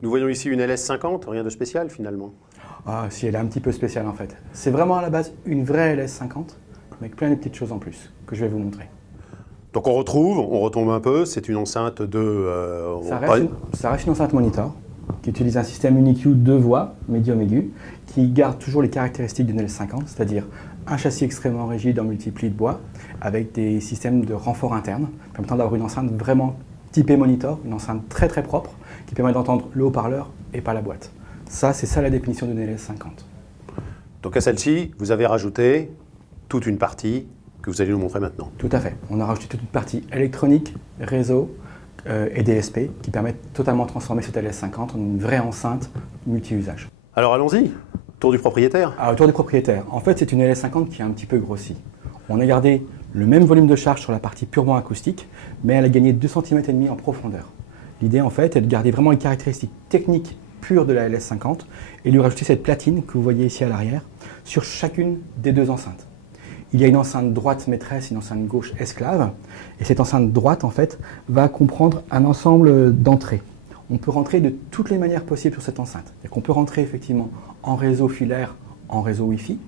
Nous voyons ici une LS50, rien de spécial finalement. Ah, si, elle est un petit peu spéciale en fait. C'est vraiment à la base une vraie LS50, mais avec plein de petites choses en plus, que je vais vous montrer. Donc on retombe un peu, c'est une enceinte de... Ça reste une enceinte monitor, qui utilise un système UniQ 2 voix, médium aigu, qui garde toujours les caractéristiques d'une LS50, c'est-à-dire un châssis extrêmement rigide en multipli de bois, avec des systèmes de renfort interne, permettant d'avoir une enceinte vraiment typée monitor, une enceinte très très propre, qui permet d'entendre le haut-parleur et pas la boîte. Ça, c'est ça la définition d'une LS50. Donc à celle-ci, vous avez rajouté toute une partie que vous allez nous montrer maintenant. Tout à fait. On a rajouté toute une partie électronique, réseau et DSP qui permettent totalement de transformer cette LS50 en une vraie enceinte multi-usage. Alors allons-y, tour du propriétaire. Alors, tour du propriétaire. En fait, c'est une LS50 qui a un petit peu grossi. On a gardé le même volume de charge sur la partie purement acoustique, mais elle a gagné 2,5 cm en profondeur. L'idée, en fait, est de garder vraiment les caractéristiques techniques pures de la LS50 et lui rajouter cette platine que vous voyez ici à l'arrière sur chacune des deux enceintes. Il y a une enceinte droite maîtresse et une enceinte gauche esclave. Et cette enceinte droite, en fait, va comprendre un ensemble d'entrées. On peut rentrer de toutes les manières possibles sur cette enceinte. On peut rentrer effectivement en réseau filaire, en réseau Wi-Fi.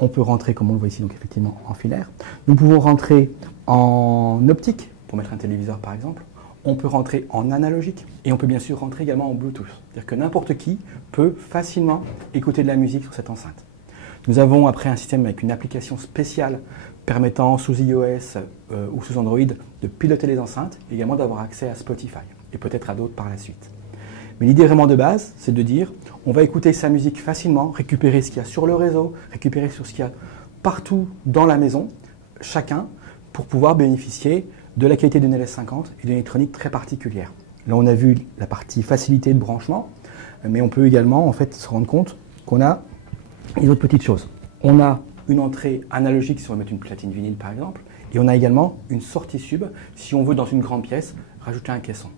On peut rentrer, comme on le voit ici, donc effectivement en filaire. Nous pouvons rentrer en optique, pour mettre un téléviseur par exemple. On peut rentrer en analogique et on peut bien sûr rentrer également en Bluetooth. C'est-à-dire que n'importe qui peut facilement écouter de la musique sur cette enceinte. Nous avons après un système avec une application spéciale permettant sous iOS ou sous Android de piloter les enceintes et également d'avoir accès à Spotify et peut-être à d'autres par la suite. Mais l'idée vraiment de base, c'est de dire on va écouter sa musique facilement, récupérer ce qu'il y a sur le réseau, récupérer sur ce qu'il y a partout dans la maison, chacun, pour pouvoir bénéficier de la qualité d'une LS50 et d'une électronique très particulière. Là, on a vu la partie facilité de branchement, mais on peut également en fait se rendre compte qu'on a une autre petite chose. On a une entrée analogique si on veut mettre une platine vinyle par exemple, et on a également une sortie sub si on veut dans une grande pièce rajouter un caisson.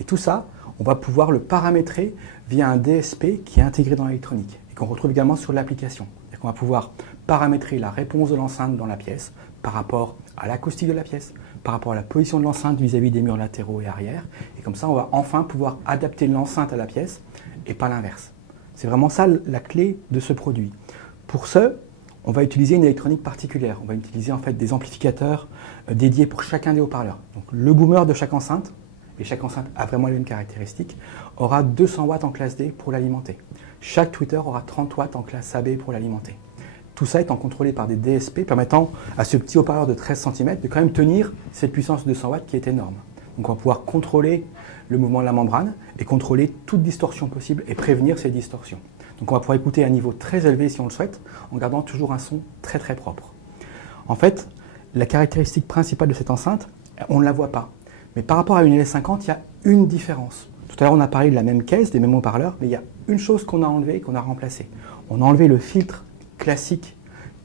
Et tout ça, on va pouvoir le paramétrer via un DSP qui est intégré dans l'électronique et qu'on retrouve également sur l'application. On va pouvoir paramétrer la réponse de l'enceinte dans la pièce par rapport à l'acoustique de la pièce, par rapport à la position de l'enceinte vis-à-vis des murs latéraux et arrière. Et comme ça, on va enfin pouvoir adapter l'enceinte à la pièce et pas l'inverse. C'est vraiment ça la clé de ce produit. Pour ce, on va utiliser une électronique particulière. On va utiliser en fait des amplificateurs dédiés pour chacun des haut-parleurs. Donc le boomer de chaque enceinte, et chaque enceinte a vraiment les mêmes caractéristiques, aura 200 watts en classe D pour l'alimenter. Chaque tweeter aura 30 watts en classe AB pour l'alimenter. Tout ça étant contrôlé par des DSP permettant à ce petit haut-parleur de 13 cm de quand même tenir cette puissance de 200 watts qui est énorme. Donc on va pouvoir contrôler le mouvement de la membrane et contrôler toute distorsion possible et prévenir ces distorsions. Donc on va pouvoir écouter à un niveau très élevé si on le souhaite, en gardant toujours un son très très propre. En fait, la caractéristique principale de cette enceinte, on ne la voit pas. Mais par rapport à une LS50, il y a une différence. Tout à l'heure, on a parlé de la même caisse, des mêmes haut-parleurs, mais il y a une chose qu'on a enlevée et qu'on a remplacée. On a enlevé le filtre classique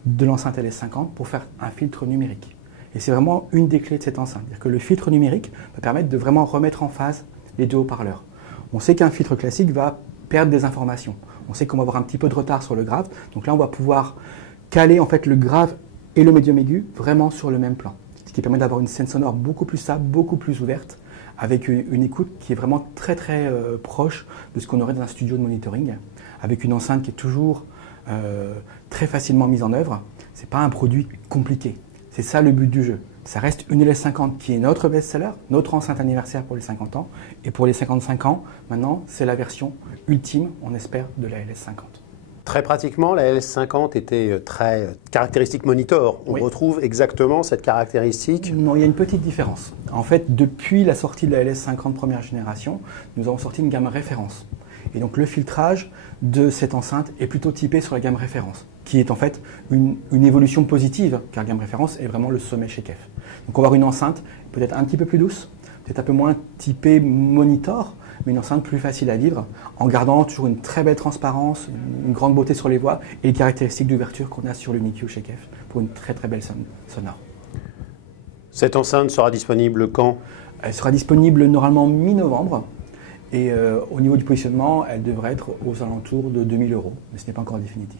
de l'enceinte LS50 pour faire un filtre numérique. Et c'est vraiment une des clés de cette enceinte. C'est-à-dire que le filtre numérique va permettre de vraiment remettre en phase les deux haut-parleurs. On sait qu'un filtre classique va perdre des informations. On sait qu'on va avoir un petit peu de retard sur le grave. Donc là, on va pouvoir caler en fait le grave et le médium aigu vraiment sur le même plan. Ce qui permet d'avoir une scène sonore beaucoup plus stable, beaucoup plus ouverte, avec une écoute qui est vraiment très très proche de ce qu'on aurait dans un studio de monitoring, avec une enceinte qui est toujours très facilement mise en œuvre. Ce n'est pas un produit compliqué. C'est ça le but du jeu. Ça reste une LS50 qui est notre best-seller, notre enceinte anniversaire pour les 50 ans. Et pour les 55 ans, maintenant, c'est la version ultime, on espère, de la LS50. Très pratiquement, la LS50 était très caractéristique monitor. On retrouve exactement cette caractéristique. Non, il y a une petite différence. En fait, depuis la sortie de la LS50 première génération, nous avons sorti une gamme référence. Et donc le filtrage de cette enceinte est plutôt typé sur la gamme référence, qui est en fait une évolution positive, car la gamme référence est vraiment le sommet chez KEF. Donc on va avoir une enceinte peut-être un petit peu plus douce, peut-être un peu moins typée monitor, mais une enceinte plus facile à vivre, en gardant toujours une très belle transparence, une grande beauté sur les voix et les caractéristiques d'ouverture qu'on a sur le MIQ chez KEF pour une très très belle sonore. Cette enceinte sera disponible quand? Elle sera disponible normalement mi-novembre. Et au niveau du positionnement, elle devrait être aux alentours de 2 000 €, mais ce n'est pas encore définitif.